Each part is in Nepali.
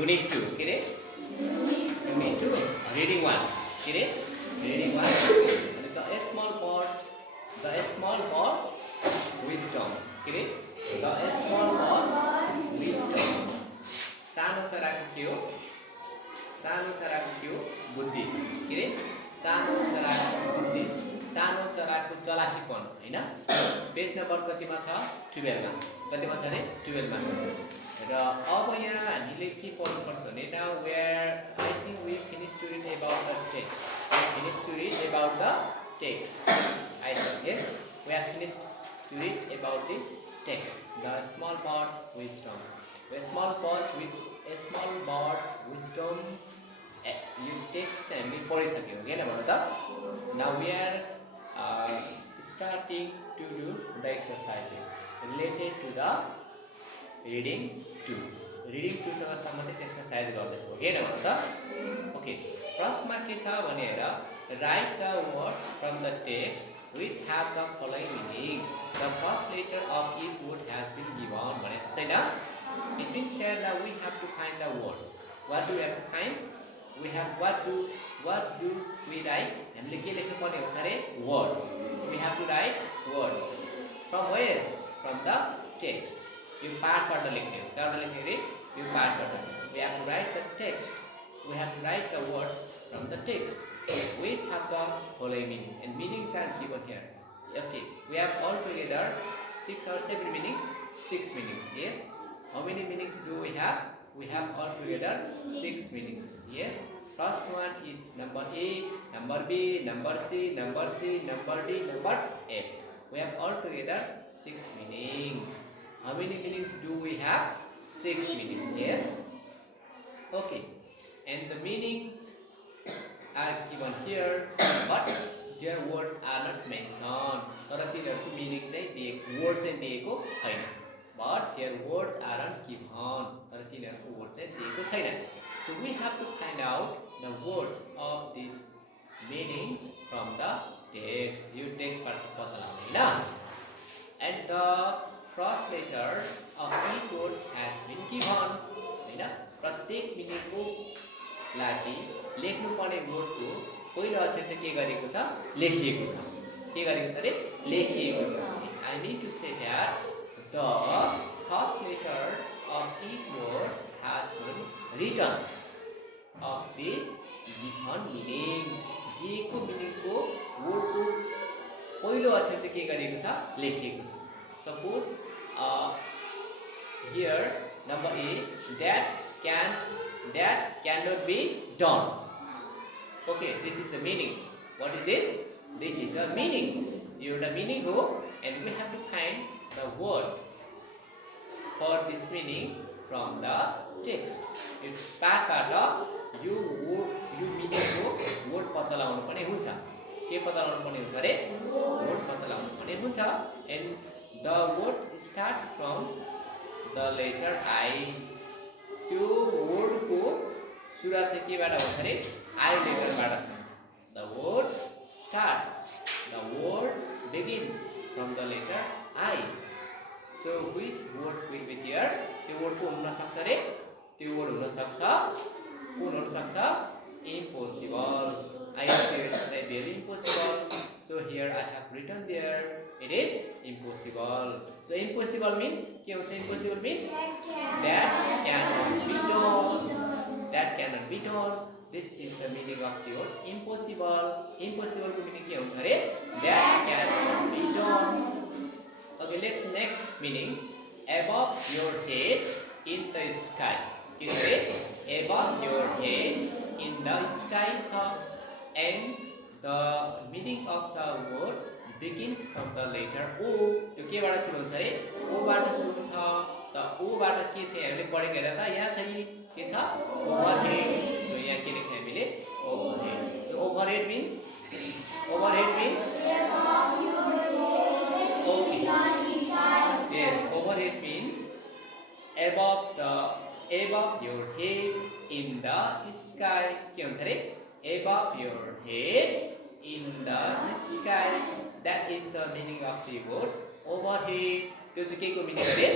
Unit 2 के रे Unit 2 Reading 1 के रे Reading 1 The small bird wisdom के रे The small bird wisdom सानो चराको के हो सानो चराको के हो बुद्धि के रे सानो चराको बुद्धि सानो चराको चलाखीपन हैन पेज नम्बर कतिमा छ 12 मा कतिमा छ रे 12 मा र अब यहाँ हामीले के पढ्नुपर्छ भने now where I think we finished to read about the text we finished to read about the text I think yes we have finished to read about the text the small bird's wisdom a small bird's wisdom you text हामीले पढिसक्यौ हैन भन्नु त now we are starting to do the exercises related to the reading 2 reading 2 सँग सम्बन्धित एक्सरसाइज गर्दैछौँ हैन भन्नु त ओके प्रश्नमा के छ भने हेर write the words from the text which have the following meaning the first letter of each word has been given भनेको छैन it means here that we have to find the words what do we have to find we have what do we write हामीले के लेख्नु पर्ने हुन्छ रे words we have to write words from where from the text यो पाठबाट लेख्ने हो कहाँबाट लेख्ने रे यो पाठबाट we have to write the text we have to write the words from the text which have the following meaning and meanings are given here okay we have all together 6 or 7 meanings 6 meanings yes how many meanings do we have all together 6 meanings yes first one is number A number B number C number D number F we have all together 6 meanings how many meanings do we have 6 meanings yes okay and the meanings are given here but their words are not mentioned तर तिनीहरुको meaning चाहिँ दिएको word चाहिँ दिएको छैन but their words are not given तर तिनीहरुको word चाहिँ दिएको छैन so we have to find out the words of these meanings from the text यो text बाट पत्ता लगाउने हैन and the first letter of each word has been given हैन प्रत्येक मिनिङको लागि लेख्नु पर्ने वर्डको पहिलो अक्षर चाहिँ के गरेको छ लेखिएको छ के गरेको छ रे लेखिएको छ I need to say that the first letter of each word has been written of the given meaning दिएको मिनिङको वर्डको पहिलो अक्षर चाहिँ के गरेको छ लेखिएको छ suppose here number A that cannot be done okay this is the meaning what is this is a meaning you the meaning go and we have to find the word for this meaning from the text it's पाठबाट यो meaning को word पत्ता लगाउनु पर्ने हुन्छ के पत्ता लगाउनु पर्ने हुन्छ रे word पत्ता लगाउनु पर्ने हुन्छ and the word starts from the letter I त्यो word को सुरुवात चाहिँ केबाट हुन्छ रे I letter बाट हुन्छ the word starts the word begins from the letter I so which word will be there त्यो word को हुन सक्छ रे त्यो word हुन सक्छ कुन हुन सक्छ impossible I have here say very impossible so here I have written there it is impossible so impossible means के हुन्छ impossible means that cannot be done this is the meaning of the word impossible को meaning के हुन्छ रे that cannot be done okay let's next meaning above your head in the sky is it above your head in the sky and the meaning of the word begins from the letter O त्यो केबाट सुरु हुन्छ रे O बाट सुरु हुन्छ त O बाट के छ हामीले पढेको हेर त यहाँ चाहिँ के छ overhead so यहाँ के लेख्ने हामीले overhead so overhead means okay yes overhead means above your head in the sky के हुन्छ रे above your head in the sky that is the meaning of the word overhead त्यो चाहिँ के को मिनिङ रे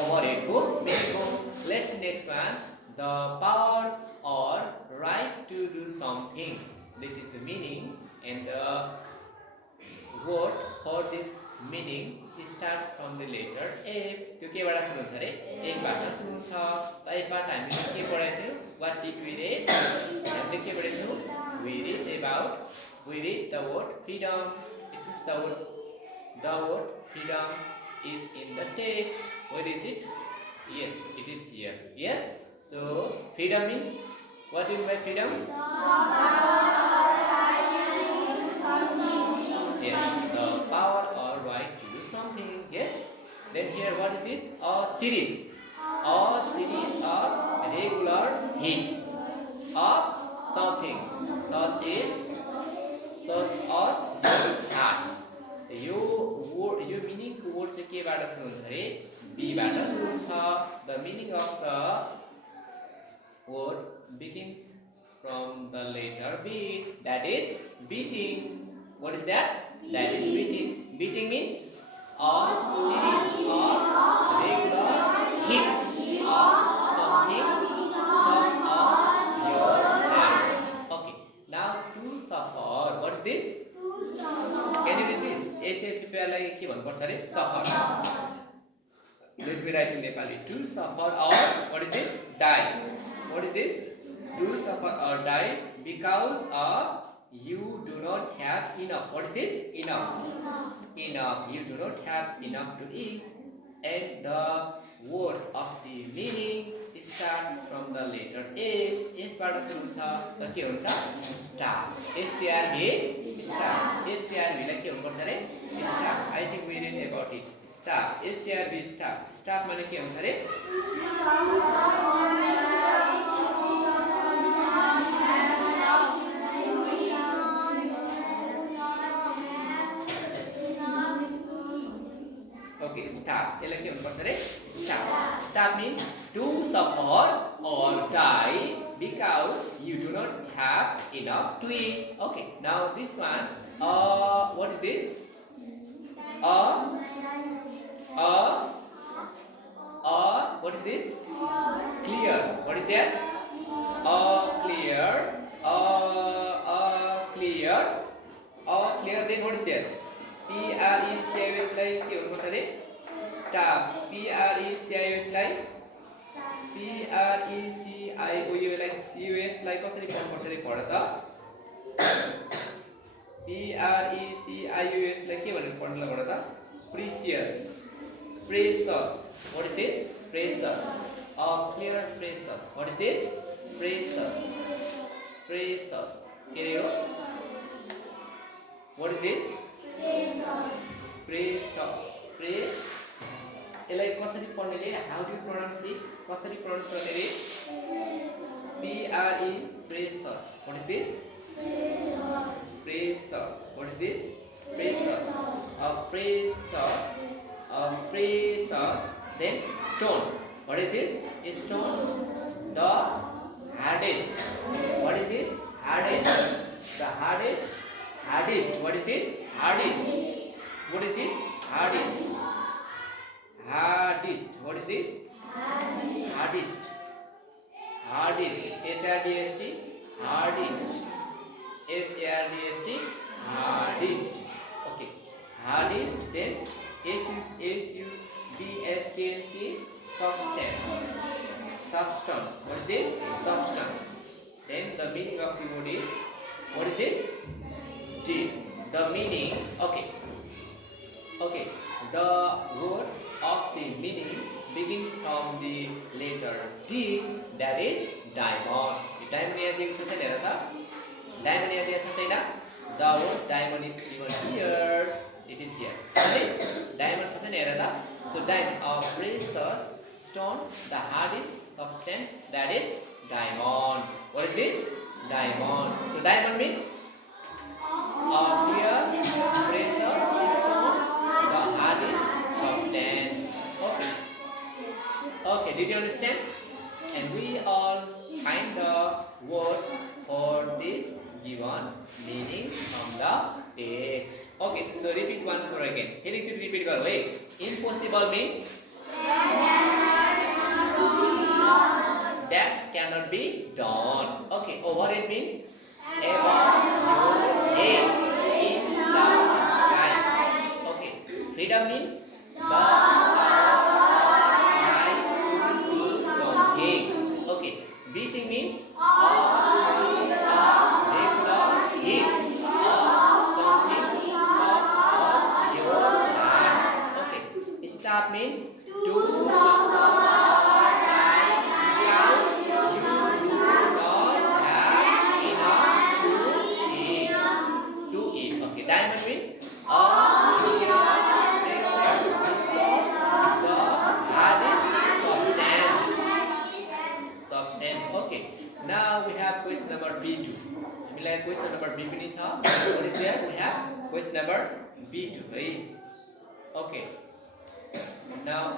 ओभरहेड को मिनिङ हो let's next one the power or right to do something. This is the meaning, and the word for this meaning starts from the letter F. त्यो केबाट सुरु हुन्छ रे? एकबाट सुरु हुन्छ। त एकबाट हामीले के पढाएको थियौ? What did we read? हामीले के पढेको थियौ? We read the word freedom. It is the word freedom is in the text. Where is it? Yes, it is here. Yes. So freedom means, what do you mean by freedom? Yes, the power or right to do something. Yes. Then here, what is this? A series. A series of regular hits of something, such as hat. यो meaning को word चाहिँ केबाट सुरु हुन्छ रे? B बाट सुरु हुन्छ। The meaning of the word begins from the letter B, that is beating. What is that? That is beating. Beating means a series of regular hits of something such as your hand. Okay. Now to suffer. What is this? Can you read this? HFPL like के भन्नुपर्छ रे? Suffer. Let me write in Nepali. To suffer or what is this? Die. What is this? To suffer or die because of you do not have enough. What is this? Enough. Enough. You do not have enough to eat. And the word of the meaning starts from the letter S. S बाट सुरु हुन्छ। त के हुन्छ? Star. STRV. Star. STRV लाई के हुनुपर्छ रे? Star. I think we read about it. Star. STRV star. Star माने के हुन्छ रे? Okay, stop. यसलाई के भन्नुपर्छ रे? Stop. Stop means to suffer or die because you do not have enough to eat. Okay, now this one. What is this? What is this? Clear. What is that? Clear. Clear. Then what is there? PRECIOS like के भन्नुपर्छ रे? Stop. PRECIOS like PRECIOS like US like कसरी पढ्नुपर्छ रे? पढ त PRECIOS like के भनेर पढ्नुलाई पढ त? Precious. Precious. What is this? Precious. Clear precious. What is this? Precious. Precious. के रे हो? What is this? Precious. यसलाई कसरी पढ्ने रे? How do you pronounce it? कसरी pronounce गर्ने रे? PRE precious. What is this? Precious. What is this? Precious. Precious. Then stone. What is this? A stone. The hardest. What is this? Hardest. The hardest. What is this? Hardest. What is this? Hardest. What is this? Hardest. HRDST. Hardest. Hardest. Okay. Hardest. Then SUBSTNC. Substance. What is this? Substance. Then the meaning of the word is, what is this? Deep. The meaning. Okay. The word of the meaning begins from the letter D, that is diamond. Diamond यहाँ दिएको छ हेर त? Diamond यहाँ दिएको छ छैन? The word diamond is given here. It is here. Diamond छ हेर त? So diamond, a precious stone, the hardest substance, that is diamond. What is this? Diamond. So diamond means a clear, precious stone, the hardest substance. Okay, did you understand? And we all find the words for this given meaning from the text. Okay, so repeat once more again. Here to repeat it. Impossible means that cannot be done. Okay, oh, what it means? Above your head in the sky. Okay, freedom means the right to do something. Okay, beating means regular hits of something such as your hand. Okay, stop means to stop. Diamond means substance. Okay. Now we have question number B2. Question number B2 what is there? We have question number B2. Right? Okay. Now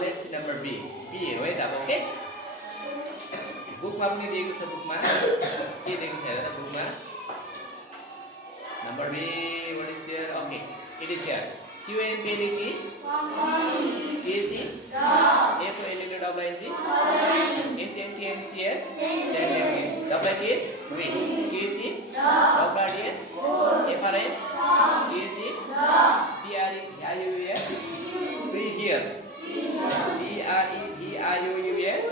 let's see number B. B right up. Okay. Book पनि दिएको छ बुकमा के दिएको छ हेर त बुकमा number B what is there okay it is here CUNTLET PHE FOLLOWING SNTNCS WH win KH WRDS FRM PHE PREVIOUS previous PREVIOUS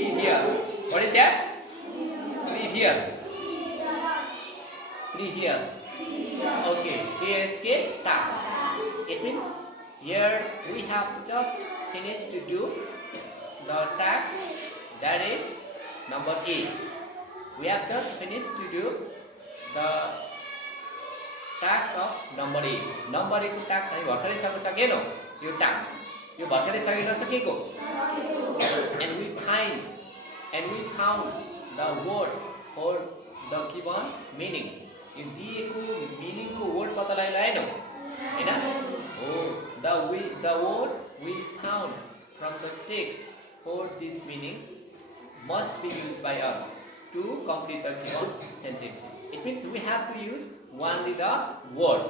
previous. What is that? Previous. Okay. TSK task. It means here we have just finished to do the task that is number 8. We have just finished to do the task of number 8. Number 8 को task हामी भर्खरै सक्न सकेनौ यो task. यो भर्खरै सकिन सकेको. And we found the words for the given meanings. यो दिएको meaning को word पत्ता लगाएनौ हैन oh the word we found from the text for these meanings must be used by us to complete the given sentences. It means we have to use only the words.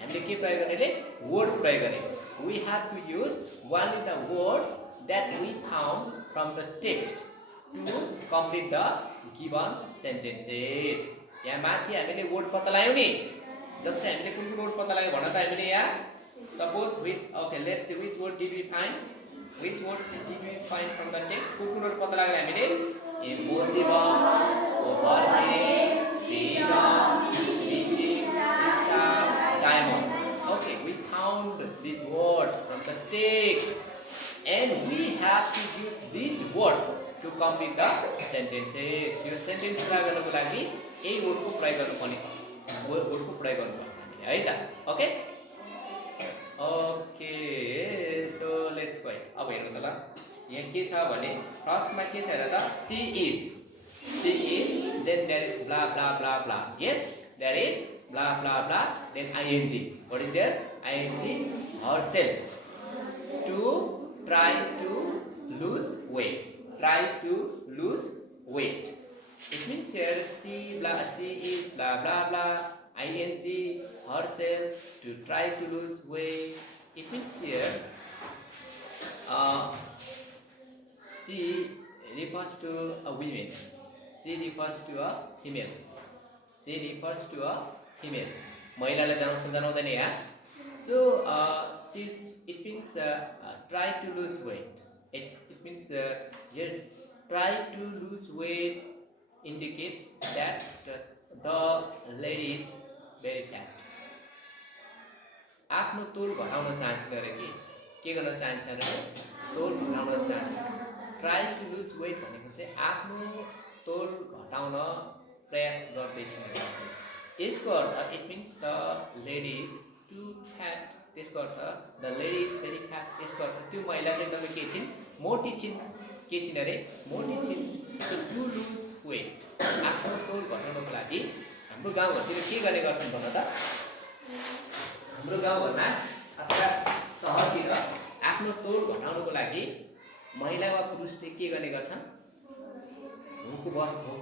हामीले के प्रयोग गर्नेले words प्रयोग गर्ने. We have to use only the words that we found from the text to complete the given sentences. यहाँ माथि हामीले word पत्ता लगायौ नि जस्तै हामीले कुन word पत्ता लाग्यो भन्न त हामीले यहाँ suppose let's see which word did we find from the text कुन word पत्ता लाग्यो हामीले impossible overhead freedom reaching star diamond. Okay, we found these words from the text and we have to use these words to complete the sentences. यो sentence प्रयोग गर्नको लागि यही word को प्रयोग गर्नुपर्छ हामीले है त ओके so let's go अब हेर्नु त ल यहाँ के छ भने फर्स्टमा के छ हेर त she is then there is blah blah blah blah. Yes, there is blah blah blah then ing. What is there? Ing herself to try to lose weight. It means here she is blah blah blah ing herself to try to lose weight. It means here she refers to a woman. She refers to a female. महिलालाई जनाउँदैन यहाँ. So it means try to lose weight. It means here try to lose weight indicates that the lady is very fat. आफ्नो तोल घटाउन चाहन्छ रे के गर्न चाहन्छ र तोल घटाउन चाहन्छ. Try to lose weight भनेको चाहिँ आफ्नो तोल घटाउन प्रयास गर्दैछ. यसको अर्थ it means the lady is too fat. त्यसको अर्थ the lady is very fat. यसको अर्थ त्यो महिला चाहिँ एकदमै के छिन् मोटी छिन्. के छिन् अरे मोटी छिन्. So to lose weight आफ्नो तोल घटाउनको लागि हाम्रो गाउँघरतिर के गर्ने गर्छन् भन्न त हाम्रो गाउँघरमा अथवा सहरतिर आफ्नो तोल घटाउनको लागि महिला वा पुरुषले के गर्ने गर्छन्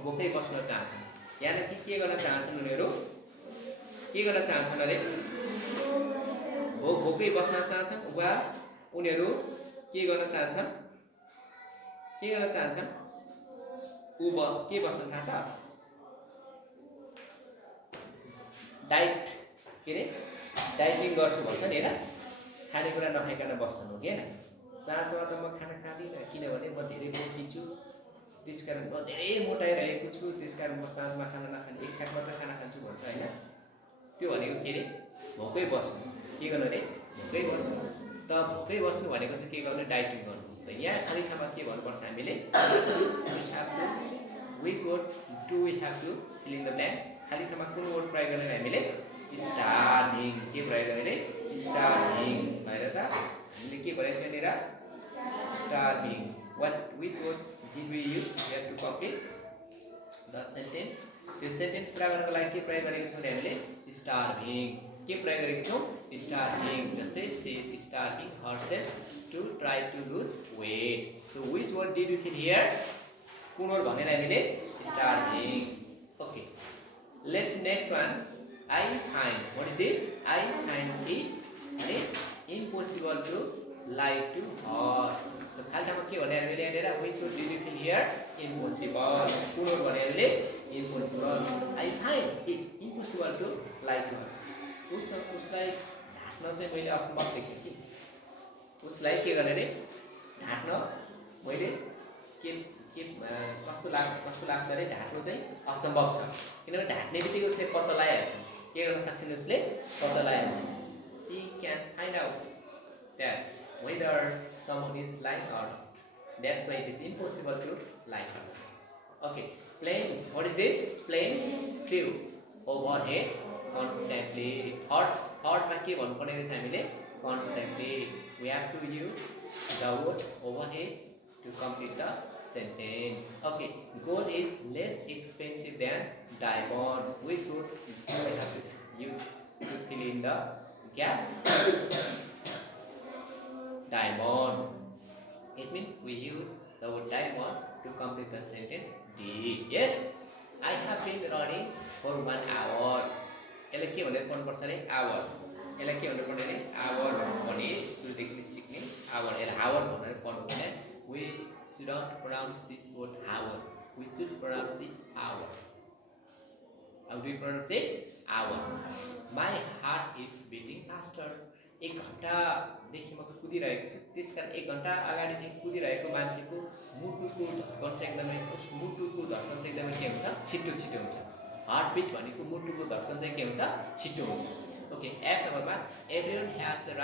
भोकै बस्न चाहन्छन्. यानी कि के गर्न चाहन्छन् उनीहरू के गर्न चाहन्छन् अरे भोकै बस्न चाहन्छन् वा उनीहरू के गर्न चाहन्छन् के गर्न चाहन्छन् के बस्न थाहा छ डाइट के अरे डाइटिङ गर्छु भन्छ नि होइन खानेकुरा नखाइकन बस्छन् हो कि होइन साँझमा त म खाना खाँदिनँ किनभने म धेरै मोटी छु त्यसकारण म धेरै मोटाइरहेको छु त्यसकारण म साँझमा खाना नखाने एक छाक मात्र खाना खान्छु भन्छ होइन त्यो भनेको के अरे भोकै बस्नु के गर्नु अरे भोकै बस्नु त भोकै बस्नु भनेको चाहिँ के गर्नु डाइटिङ गर्नु त यहाँ खाली ठाउँमा के भन्नुपर्छ हामीले which word do we have to fill in the blank खाली ठाउँमा कुन वर्ड प्रयोग गर्ने हामीले स्टार्भिङ के प्रयोग गर्ने स्टार्भिङ भएर त हामीले के भनेको छ यहाँनिर starving what which word did we use here to complete the sentence त्यो सेन्टेन्स पुरा गर्नको लागि के प्रयोग गरेको छौँ हामीले स्टार्भिङ के प्रयोग गरेको छौँ स्टार्भिङ जस्तै she is starving herself to try to lose weight so which word did you fill here कुन वर्ड भनेर हामीले starving okay let's next one I find what is this I find it impossible to like to her so खाली ठाउँमा के भने हामीले यहाँनिर which word did you fill here impossible कुन वर्ड भने हामीले impossible I find it impossible to like to her उसलाई ढाँट्न चाहिँ मैले असम्भव देखेँ कि उसलाई के गर्ने अरे ढाँट्न मैले के कस्तो लाग्छ अरे ढाँट्नु चाहिँ असम्भव छ किनभने ढाँट्ने बित्तिकै उसले पत्ता लगाइहाल्छ के गर्न सक्छन् उसले पत्ता लगाइहाल्छ she can find out that whether someone is like or not that's why it is impossible to like her okay plans what is this plans flew overhead constantly हर्टमा के भन्नुपर्ने रहेछ हामीले constantly we have to use the word overhead to complete the sentence. Okay, gold is less expensive than diamond. Which would we have to use to fill in the gap? Diamond. It means we use the word diamond to complete the sentence D. Yes, I have been running for 1 hour. यसलाई के भनेर पढ्नुपर्छ अरे आवर यसलाई के भनेर पढ्ने अरे आवर भने सुरुदेखि सिक्ने आवर यसलाई हावर भनेर पढ्नु पर्ने we shouldn't pronounce this word hour we should pronounce it hour how do you pronounce it hour my heart is beating faster एक घण्टादेखि म कुदिरहेको छु त्यसकारण एक घण्टा अगाडिदेखि कुदिरहेको मान्छेको मुटुको धड्कन चाहिँ एकदमै मुटुको धड्कन चाहिँ एकदमै के हुन्छ छिटो छिटो हुन्छ हार्ट बिट भनेको मुटुको धड्कन चाहिँ के हुन्छ छिटो हुन्छ ओके एक नम्बरमा everyone has the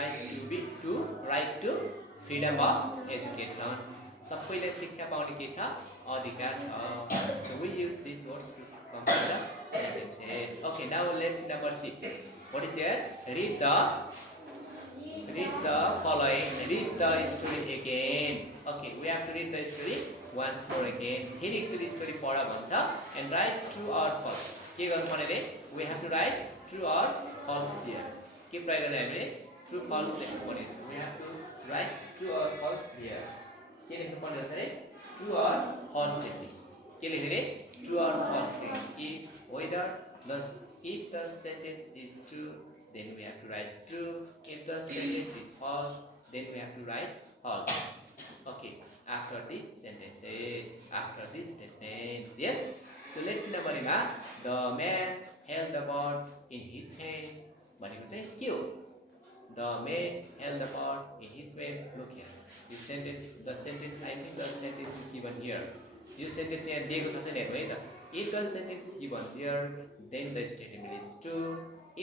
right to freedom of education सबैले शिक्षा पाउने के छ अधिकार छ so we use this words to complete the sentences okay now let's see number 6 what is there read the following read the story again okay we have to read the story once more again फेरि एकचोटि स्टोरी पढ भन्छ and write true or false के गर्नु पर्ने रे we have to write true or false here के प्रयोग गर्ने हामीले true false लेख्नु पर्ने छ we have to write true or false here के लेख्नु पर्ने छ रे ट्रू अर फल्स लेख्ने के लेख्ने रे ट्रू अर फल्स लेख्ने if the sentence is true then we have to write true if the sentence is false then we have to write false okay after the sentence yes so let's see number 1 the man held the bird in his hand भनेको चाहिँ के हो the man held the bird in his hand look here the sentence I think the sentence is given here यो sentence यहाँ दिएको छ नि हेर्नु है त if the sentence given there then the statement is true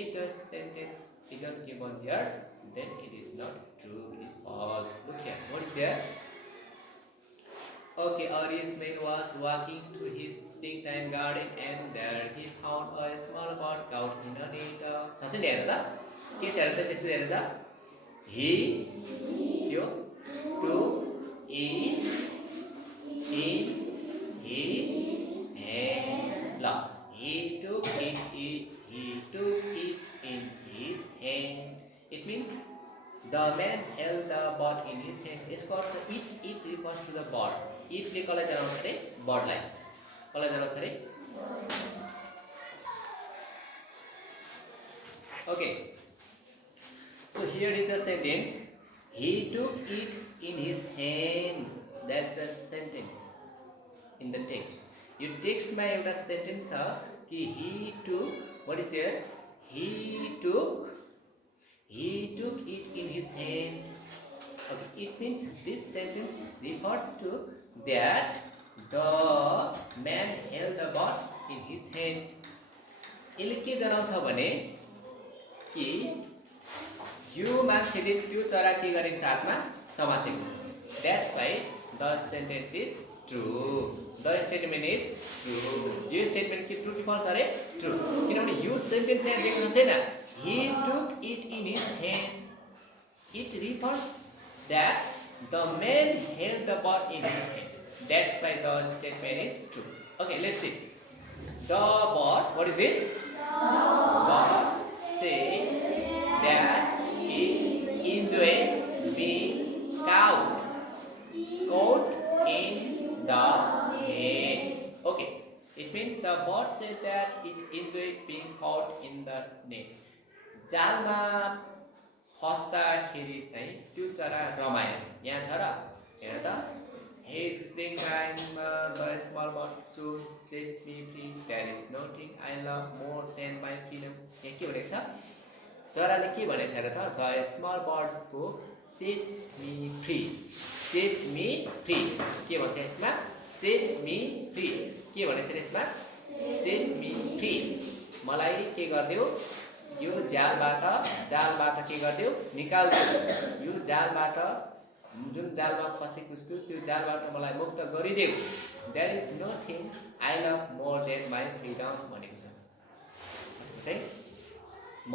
if the sentence isn't given there then it is not true it is false look here what is there okay a rich man was walking to his springtime garden and there he found a small bird caught in a net छ नि हेर्नु त के छ हेर्नु त त्यसको हेर्नु त he यो to eat in his hand la he took it in his hand it means the man held the bird in his hand यसको अर्थ it refers to the bird it ले कसलाई जनाउँछ रे bird लाई कसलाई जनाउँछ रे okay so here is a sentence he took it in his hand that's the sentence टेक्स्टमा एउटा सेन्टेन्स छ कि he took, what is there? He took it in his hand. Okay, it means this sentence refers to that the man held the bird in his hand. यसले के जनाउँछ भने कि यो मान्छेले त्यो चरा के गरेको छ हातमा समातेको छ. That's why the sentence is true. The statement is true. यो statement के true कि false अरे? True. किनभने यो sentence यहाँ लेख्नु छैन. He took it in his hand. It refers that the man held the bird in his hand. That's why the statement is true. Okay, let's see. The bird, what is this? Bird said that he enjoyed being caught in the net. Okay, it means the bird said that it enjoyed being caught in the net. जालमा फस्दाखेरि चाहिँ त्यो चरा रमायो. यहाँ छ र हेर त. Hey, springtime, the small bird so set me free. There is nothing I love more than my freedom. यहाँ के भनेको छ? चराले के भनेको छ र त? The small birds को set me free. Set me free. के भन्छ यसमा? Set me free. के भनेको छ यसमा? Set me free. मलाई के गर्दियो? यो जालबाट के गर्दियो? निकाल्दियो. यो जालबाट जुन जालमा फसेको छु त्यो जालबाट मलाई मुक्त गरिदेऊ. There is nothing I love more than my freedom भनेको छ. चाहिँ म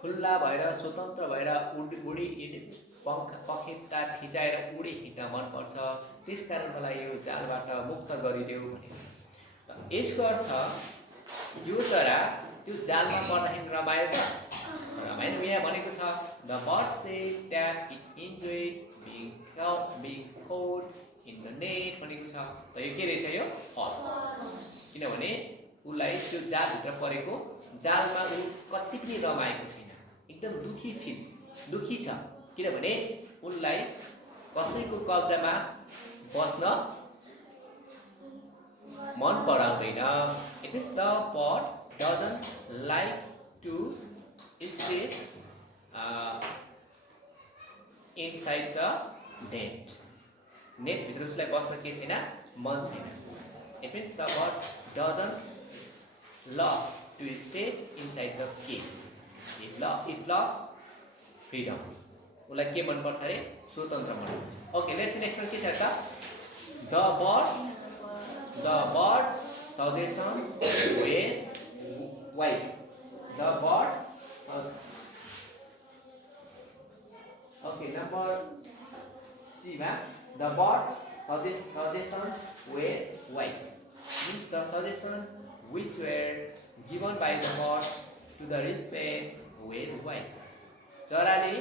खुल्ला भएर स्वतन्त्र भएर उडी पखेटा थिचाएर उडी हिँड्न मन पर्छ. त्यसकारण मलाई यो जालबाट मुक्त गरिदेऊ भनेको छ. त यसको अर्थ यो चरा त्यो जालमा पर्दाखेरि रमायो त? रमायो. यहाँ भनेको छ the bird said that it enjoyed being caught in the net भनेको छ. त यो के रहेछ? यो false. किनभने उसलाई त्यो जालभित्र परेको जालमा ऊ कति पनि रमाएको छैन. एकदम दुखी छ. किनभने उनलाई कसैको कब्जामा बस्न मन पराउँदैन. It means the bird doesn't like to stay inside the net. Net भित्र उसलाई बस्न के छैन? मन छैन. It means the bird doesn't love to stay inside the cage. It loves freedom. उसलाई के मन पर्छ अरे? स्वतन्त्र मन पर्छ. Okay, let's see next one के छ त? The birds suggestions were wise. The birds okay, number C, the birds suggestions were wise. Means the suggestions which were given by the birds to the rich man were wise. चराले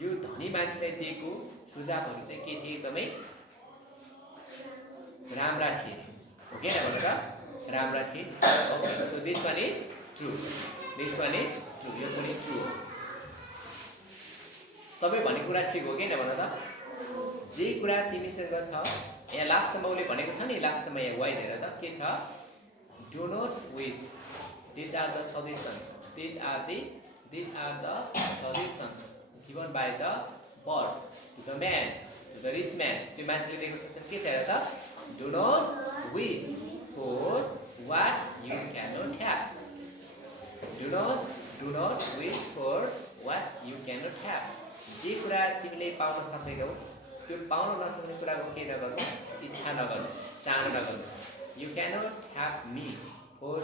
यो धनी मान्छेलाई दिएको सुझावहरू चाहिँ के थिए? एकदमै राम्रा थिए. हो के न भनेर राम्रा थिए. Okay, so this one is true. यो पनि ट्रू हो. सबै भन्ने कुरा ठिक हो के न भन त? जे कुरा तिमीसँग छ यहाँ लास्टमा उसले भनेको छ नि, लास्टमा यहाँ वाइज हेर त के छ? Do not wish. These are the suggestions given by the bird to the man, to the rich man. त्यो मान्छेले दिएको सजेसन के छ हेर त? Do not wish for what you cannot have. Do not wish for what you cannot have. जे कुरा तिमीले पाउन सक्दैनौ त्यो पाउन नसक्ने कुराको के नगर्नु? इच्छा नगर्नु, चाहना नगर्नु. You cannot have me, for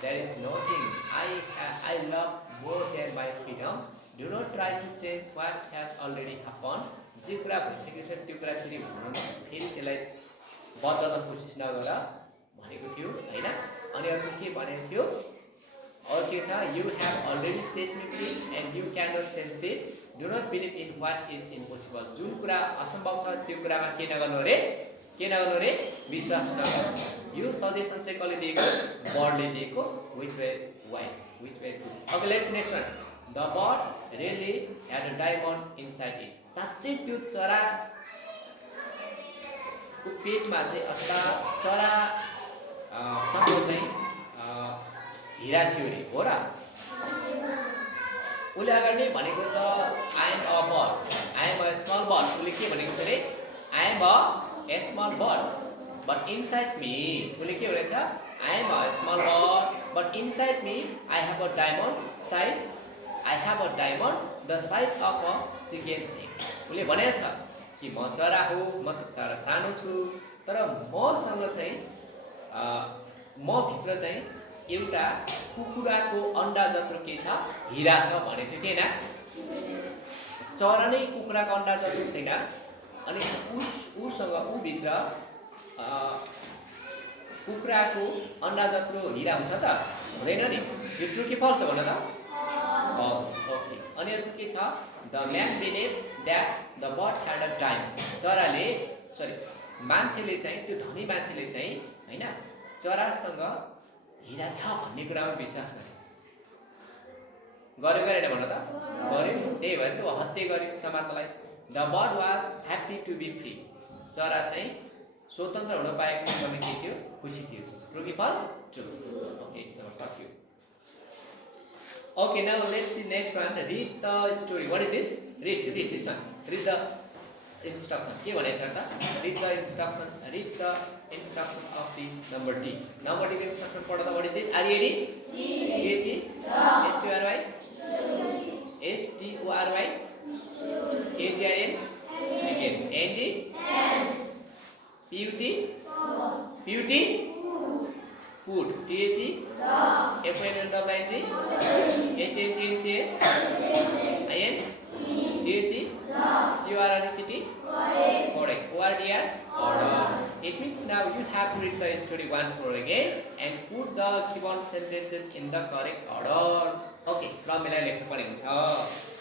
there is nothing I love more than my freedom. Do not try to change what has already happened. जे कुरा भइसकेको छ त्यो कुरा फेरि हुन फेरि त्यसलाई बदल्न कोसिस नगर भनेको थियो हैन. अनि अर्को के भनेको थियो? और के छ? You have already set me free and you cannot change this. Do not believe in what is impossible. जुन कुरा असम्भव छ त्यो कुरामा के नगर्नु रे? विश्वास नगर्नु. यो सजेसन चाहिँ कसले दिएको? बर्डले दिएको. Which were wise, which were good. Okay, let's next one. The bird really had a diamond inside it. साच्चै त्यो चरा को पेटमा चाहिँ अथवा चरा सँग चाहिँ हिरा थियो अरे हो र उसले अगाडि नै भनेको छ I am a bird I am a small bird उसले के भनेको छ अरे I am a small bird but inside me उसले के भनेको छ I am a small bird but inside me I have a diamond size I have a diamond the size of a chicken sake उसले भनेको छ कि म चरा हो म त चरा सानो छु तर मसँग चाहिँ म भित्र चाहिँ एउटा कुखुराको अन्डा जत्रो के छ हिरा छ भनेको थियो हैन चरा नै कुखुराको अन्डा जत्रो छैन अनि उसँग भित्र कुखुराको अन्डा जत्रो हिरा हुन्छ त हुँदैन नि यो ट्रु कि फल्स हो भन त फल्स ओके अनि अर्को के छ the man believe that the bird had a time चराले मान्छेले चाहिँ त्यो धनी मान्छेले चाहिँ हैन चरासँग हिरा छ भन्ने कुरामा विश्वास गर्यो गरेन भन त गर्यो त्यही भएर त्यो हत्या गर्यो समाजलाई the bird was happy to be free चरा चाहिँ स्वतन्त्र हुन पाएको भन्ने के थियो खुसी थियो ट्रु कि फल्स ट्रु ओके इट्स अवर सक्यो okay now let's C next one read the story what is this read this one read the instruction के भनेछ त read the instruction of the number D number D को instruction पढ्दा what is this are you ready के चाहिँ S T O R Y S T O R Y A G I N again N D P U T food T H E F N N W I G H A T N C S I N D H E C O R R E C T correct O R D R order it means now you have to read the story once more again and put the given sentences in the correct order okay क्रम मिलाएर लेख्नु पर्ने हुन्छ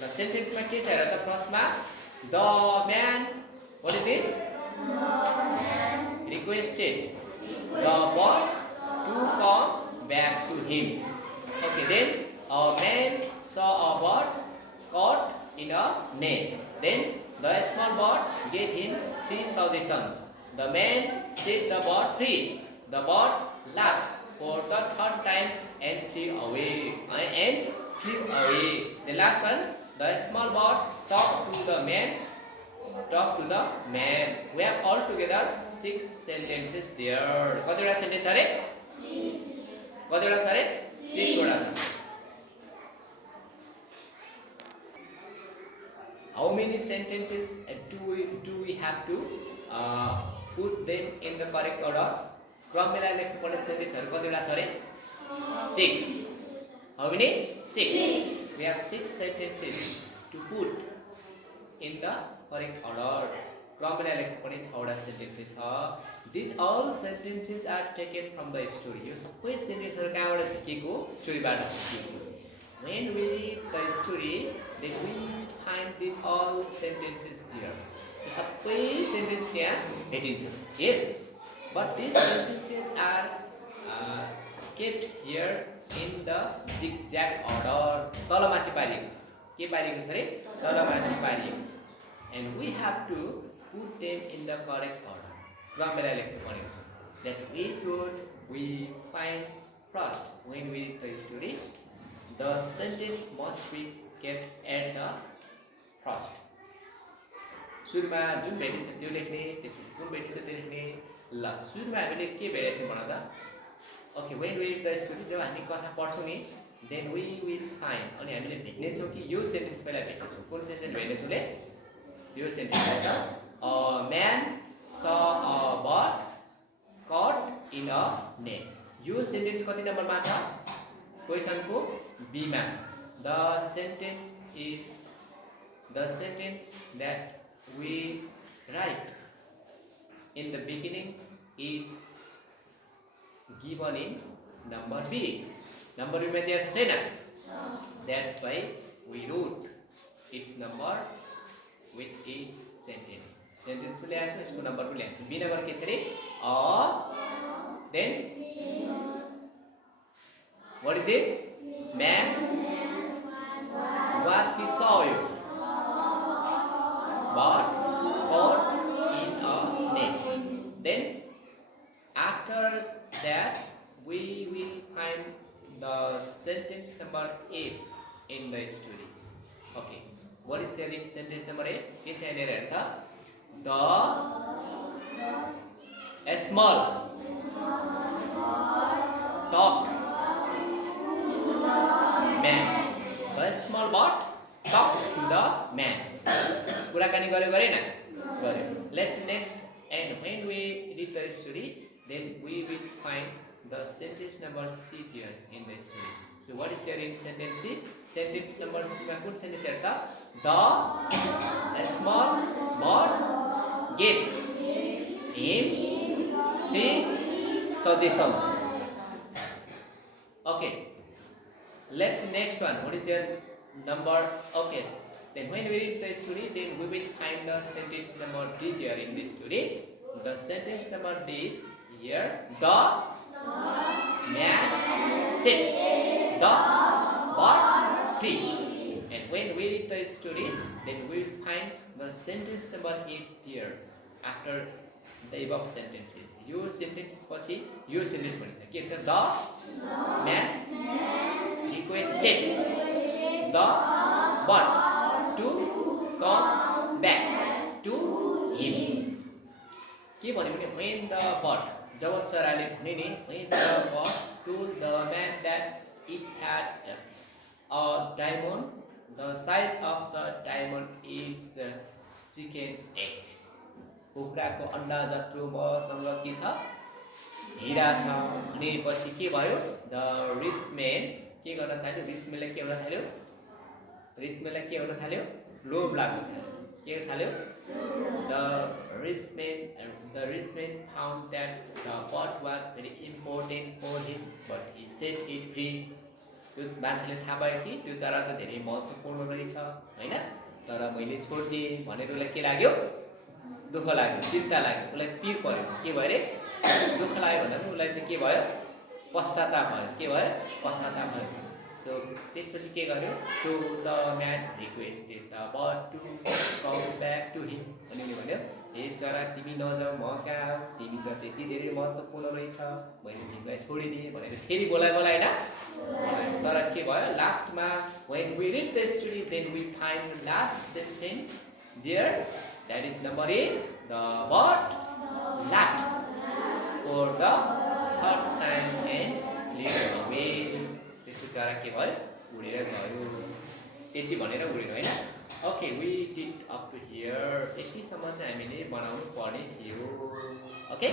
र सेन्टेन्समा के छ हेर त प्रश्नमा the man what is this requested the bird to come back to him okay then a man saw a bird caught in a net then the small bird gave him 3 suggestions. The man set the bird free. The bird laughed for the third time and flew away. The last one, the small bird talked to the man. We have altogether 6 sentences there. कतिवटा सेन्टेन्स अरे 6 कतिवटा छ अरे 6 वटा छ How many sentences do we have to put them in the correct order? क्रम मिलाएर लेख्नु पर्ने सेन्टेन्सहरु कतिवटा छ अरे 6 How many? 6 We have 6 sentences to put in the correct order. क्रम मिलाएर लेख्नु पर्ने 6 वटा सेन्टेन्सेस छ These all sentences are taken from the story. यो सबै सेन्टेन्सहरु कहाँबाट सिकेको स्टोरीबाट सिकेको When we read the story, then we find these all sentences there. यो सबै सेन्टेन्स त्यहाँ भेटिन्छ Yes, but these sentences are kept here in the zigzag order. तलमाथि पारिएको छ के पारिएको छ रे तलमाथि पारिएको छ And we have to put them in the correct order. क्रम मिलाएर लेख्नु पर्ने हुन्छ That which word we find first when we read the story. The sentence must be kept at the first. सुरुमा जुन भेटिन्छ त्यो लेख्ने त्यसपछि कुन भेटिन्छ त्यो लेख्ने ल सुरुमा हामीले के भेटेको थियौं भन त okay when we read the story जब हामी कथा पढ्छौं नि देन वी विल फाइन्ड अनि हामीले भेट्ने छौं कि यो सेन्टेन्स पहिला भेट्ने छौं कुन सेन्टेन्स भेट्ने छौं ले यो सेन्टेन्स हो त a man saw a bird caught in a net यो सेन्टेन्स कति नम्बरमा छ क्वेशनको B मा छ the sentence that we write in the beginning is given in number B number B मा दिएको छ छैन that's why we wrote its number with each sentence sentence को ल्याएको छु यसको नम्बर को ल्याएको छु B नम्बर के छ रे then what is this man was he saw you but caught in a net in the story. Okay, what is there in sentence number 8? के छ यहाँनिर हेर त the a small talk man. The small bird talk to the man. कुराकानी गर्यो गरेन गर्यो. Let's next, and when we read the story, then we will find the sentence number C there in the story. So what is there in sentence C? Sentence number C मा कुन sentence हेर्दा the a small bird gave him 3 suggestions. Okay, let's next one. What is their number? Okay, then when we read the story, then we will find the sentence number D there in the story. The sentence number D is here. The man said the bird tree. And when we read the story, then we will find the sentence number 8 there after the above sentences. यो sentence पछि यो sentence पनि छ. के छ? The man requested the bird to come back to him. के भन्यो भने when the bird, जब चराले भने नि when the bird told the man that it had a diamond the size of the diamond is chicken's egg. कुखुराको अण्डा जत्रो मसँग के छ? हीरा छ. भनेपछि के भयो? द रिच म्यान के गर्न थाल्यो? रिच म्यानलाई के गर्न थाल्यो? रिच म्यानलाई के गर्न थाल्यो? लोभ लाग्न थाल्यो. के थाल्यो? The rich man found that the bird was very important for him, but he set it free. त्यो मान्छेले थाहा पायो कि त्यो चरा त धेरै महत्त्वपूर्ण रहेछ हैन, तर मैले छोड्दिएँ भनेर उसलाई के लाग्यो? दुःख लाग्यो, चिन्ता लाग्यो, उसलाई पिर पर्यो. के भयो रे? दुःख लाग्यो भन्दा पनि उसलाई चाहिँ के भयो? पश्चाताप भयो. के भयो? पश्चाताप भयो. सो त्यसपछि के गर्यो? So the man requested the bird to come back to him. अनि भन्यो हे चरा तिमी नजाऊ, म कहाँ आऊ, तिमी त त्यति धेरै महत्त्वपूर्ण रहेछ, मैले तिमीलाई छोडिदिएँ भनेर फेरि बोलायो होइन. तर के भयो? लास्टमा when we read the story, then we find the last sentence there, that is number 8. The bird laughed for the third time and flew away. त्यसको चरा के भयो? उडेर गयो. त्यति भनेर उड्यो हैन. Okay, we did up to here. यतिसम्म चाहिँ हामीले बनाउनु पर्ने थियो. ओके.